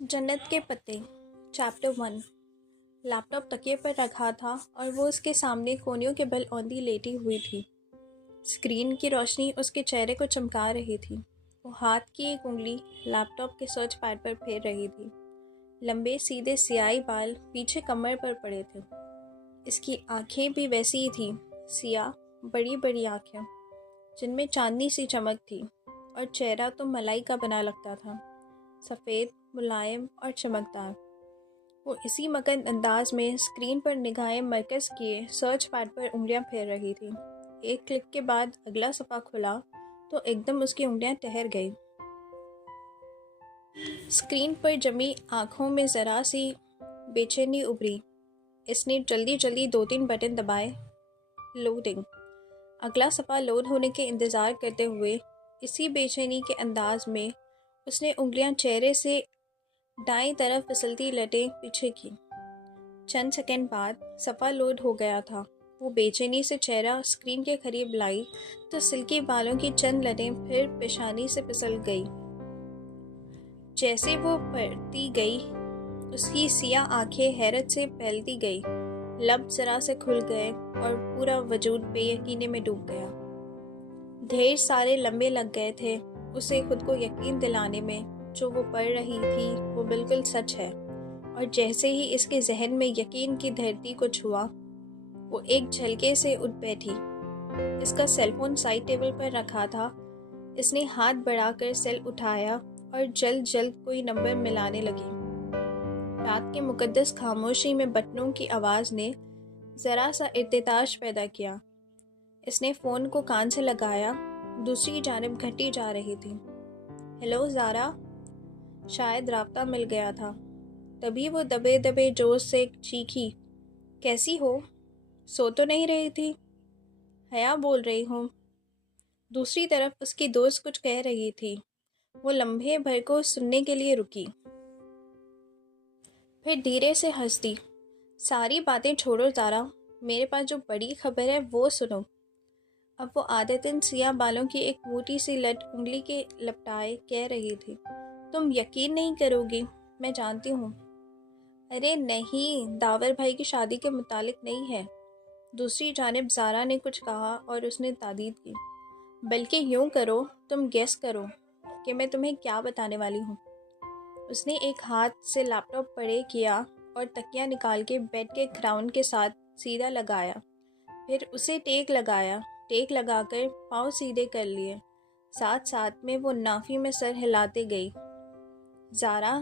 जन्नत के पत्ते चैप्टर 1। लैपटॉप तकिए पर रखा था और वो उसके सामने कोनियों के बल औंधी लेटी हुई थी। स्क्रीन की रोशनी उसके चेहरे को चमका रही थी। वो हाथ की एक उंगली लैपटॉप के सर्च पैड पर फेर रही थी। लंबे सीधे स्याही बाल पीछे कमर पर पड़े थे। इसकी आंखें भी वैसी ही थीं, सियाह बड़ी बड़ी आंखें जिनमें चांदनी सी चमक थी, और चेहरा तो मलाई का बना लगता था, सफ़ेद, मुलायम और चमकदार। वो इसी मगन अंदाज में स्क्रीन पर निगाहें मरकज़ किए सर्च पैड पर उंगलियां फेर रही थी। एक क्लिक के बाद अगला सफ़ा खुला तो एकदम उसकी उंगलियां ठहर गई। स्क्रीन पर जमी आंखों में ज़रा सी बेचैनी उभरी। इसने जल्दी जल्दी 2-3 बटन दबाए। लोडिंग। अगला सफ़ा लोड होने के इंतज़ार करते हुए इसी बेचैनी के अंदाज में उसने उंगलियां चेहरे से दाईं तरफ फिसलती लटें पीछे की। चंद सेकंड बाद सफ़ा लोड हो गया था। वो बेचैनी से चेहरा स्क्रीन के करीब लाई तो सिल्की बालों की चंद लटें फिर पेशानी से फिसल गई। जैसे वो पढ़ती गई उसकी सियाह आंखें हैरत से फैलती गई, लब जरा से खुल गए और पूरा वजूद बेयकीनी में डूब गया। ढेर सारे लम्बे लग गए थे उसे खुद को यकीन दिलाने में जो वो पढ़ रही थी वो बिल्कुल सच है। और जैसे ही इसके जहन में यकीन की धरती को छुआ, वो एक झलके से उठ बैठी। इसका सेलफोन साइड टेबल पर रखा था। इसने हाथ बढ़ाकर सेल उठाया और जल्द जल्द कोई नंबर मिलाने लगी। रात के मुकद्दस खामोशी में बटनों की आवाज़ ने ज़रा सा इर्तिताश पैदा किया। इसने फ़ोन को कान से लगाया। दूसरी जानिब घटी जा रही थी। हेलो ज़ारा। शायद राब्ता मिल गया था। तभी वो दबे दबे जोश से चीखी, कैसी हो? सो तो नहीं रही थी? हया बोल रही हूँ। दूसरी तरफ उसकी दोस्त कुछ कह रही थी। वो लम्हे भर को सुनने के लिए रुकी, फिर धीरे से हंस दी। सारी बातें छोड़ो ज़ारा, मेरे पास जो बड़ी खबर है वो सुनो। अब वो आदतन सियाह बालों की एक मोटी सी लट उंगली के लपटाए कह रही थी, तुम यकीन नहीं करोगी, मैं जानती हूँ। अरे नहीं, दावर भाई की शादी के मुतालिक नहीं है। दूसरी जानिब ज़ारा ने कुछ कहा और उसने तादीद की, बल्कि यूँ करो, तुम गेस करो कि मैं तुम्हें क्या बताने वाली हूँ। उसने एक हाथ से लैपटॉप पड़े किया और तकिया निकाल के बेड के क्राउन के साथ सीधा लगाया। फिर उसे टेक लगाया। टेक लगाकर पाँव सीधे कर लिए। साथ साथ में वो नाफी में सर हिलाते गई। ज़ारा,